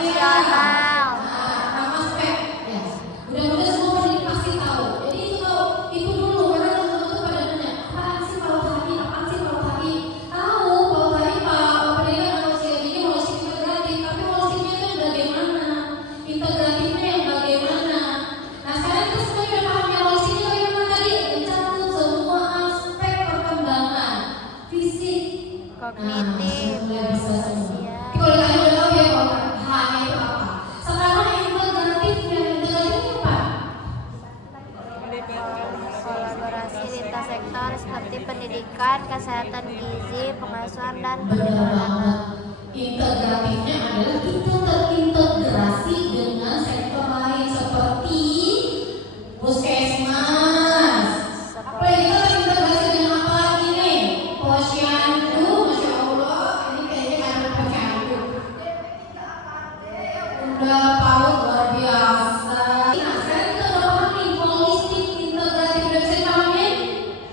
emosional. Nama spek, ya. Mudah-mudahan semua pendidik pasti tahu. Jadi itu tahu, itu dulu karena teman-teman tuh pada nanya, apaan sih paut HI? Apaan sih paut HI? Tahu paut HI Pak pendidikan manusia ini holistik integratif, tapi holistiknya itu yang bagaimana? Integratifnya yang bagaimana? Nah sekarang kita semua udah paham ya holistiknya bagaimana tadi? Mencakup semua aspek perkembangan fisik, Kognitif, mulai bisa semua. sosial. Kalau kalian udah tahu ya bahwa HI itu apa? Sekarang integratifnya apa? Kolaborasi lintas sektor seperti pendidikan, kesehatan gizi, pengasuhan, dan perlindungan. Integratifnya adalah kita terintegrasi dengan sektor lain seperti puskesmas. Apa yang kita terintegrasi dengan apa lagi nih? Posyandu, masya Allah, ini kayaknya ada posyandu. Udah PAUD luar biasa. Nah sekarang kita udah paham nih holistik integratif, udah bisa pahamin?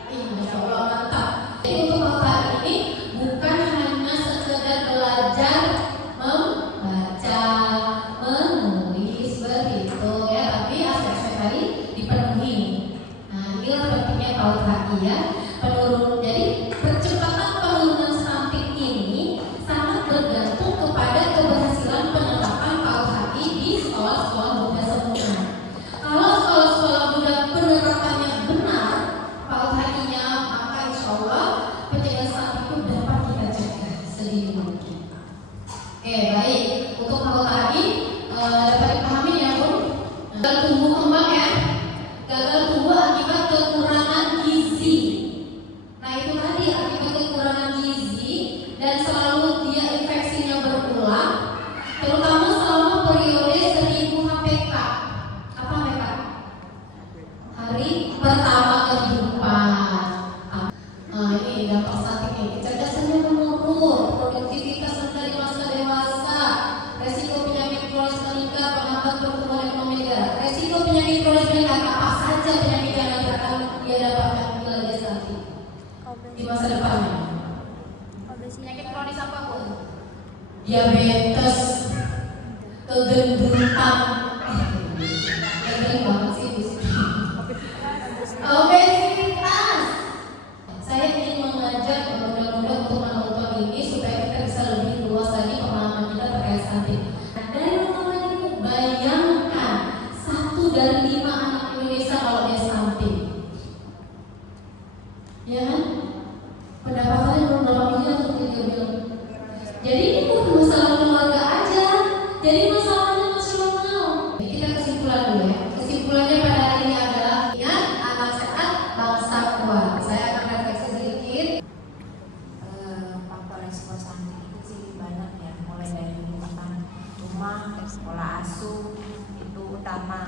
Masya Allah mantap. Jadi untuk PAUD ini bukan hanya sekedar belajar membaca, menulis, berhitung ya, tapi aspek-aspek tadi dipenuhi. Nah inilah pentingnya PAUD HI ya. Jadi percepatan penurunan stunting ini sangat bergantung kepada keberhasilan penerapan PAUD HI di sekolah-sekolah muda semua. Kalau sekolah-sekolah muda penerapannya benar PAUD HI-nya, maka insya Allah pencegahan stunting itu dapat kita cegah sedini mungkin. Oke baik, untuk PAUD HI dapat dipahami ya Bu. Gagal tumbuh kembang ya, gagal tumbuh akibat kekurangan gizi. Nah itu tadi akibat kekurangan gizi dan selalu dia infeksinya berulang, terutama selama periode 1000 HPK. Apa HPK? Hari pertama kehidupan. Nah ini dampak stunting ini. Kecerdasannya menurun, produktivitas rendah di masa dewasa, resiko penyakit kronis meningkat, penghambat pertumbuhan ekonomi negara. Resiko penyakit kronis meningkat, apa saja penyakit yang akan dia dapatkan bila dia stunting di masa depannya? Penyakit kronis apapun, diabetes, kegendutan, banget sih obesitas. Saya ingin mengajak muda-muda untuk menonton ini supaya kita bisa lebih luas lagi pengalaman kita terkait stunting. Dari nonton ini bayangkan 1 dari 5 anak Indonesia kalau dia stunting, ya kan? Pendapatannya belum 8 miliar atau 3 miliar. Jadi ini bukan masalah keluarga aja, jadi masalahnya nasional. Kita kesimpulan dulu ya. Kesimpulannya pada hari ini adalah ingat, anak sehat, bangsa kuat. Saya akan refleksi sedikit. Faktor resiko stunting itu sih banyak ya, mulai dari lingkungan rumah, sekolah asuh itu utama.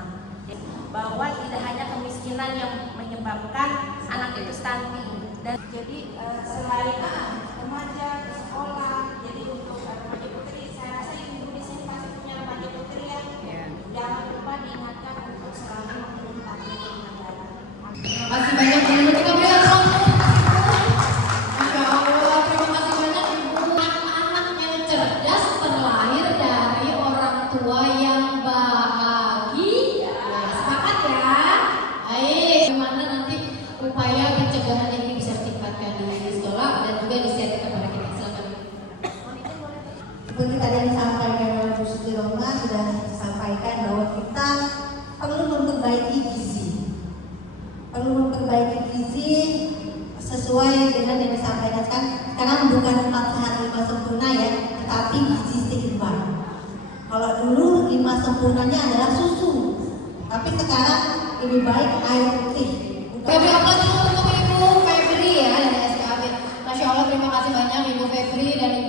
Bahwa tidak hanya kemiskinan yang menyebabkan anak itu stunting. Dan jadi selain remaja ke sekolah, jadi untuk remaja putri, saya rasa ibu di sini pasti punya remaja putri ya. Jangan lupa diingatkan untuk selalu meminum tablet negara. Terima kasih banyak teman-teman. Kita beri tepuk Masya Allah, terima kasih banyak ibu. Anak-anak yang cerdas terlahir dari orang tua yang bahagia. Sepakat ya? Baik, gimana nanti upaya pencegahan ini bisa ditingkatkan di sekolah dan juga di-share kepada kita. Silakan. Seperti tadi yang disampaikan oleh Bu Siti Roma, sudah disampaikan bahwa kita perlu memperbaiki gizi. Perlu memperbaiki gizi sesuai dengan yang disampaikan kan. Sekarang bukan 4 sehat 5 sempurna ya, tetapi gizi seimbang. Kalau dulu 5 sempurnanya adalah susu, tapi sekarang lebih baik air putih. Kami aplaus dulu untuk Ibu Febri ya dari SKB. Masya Allah, terima kasih banyak Ibu Febri dan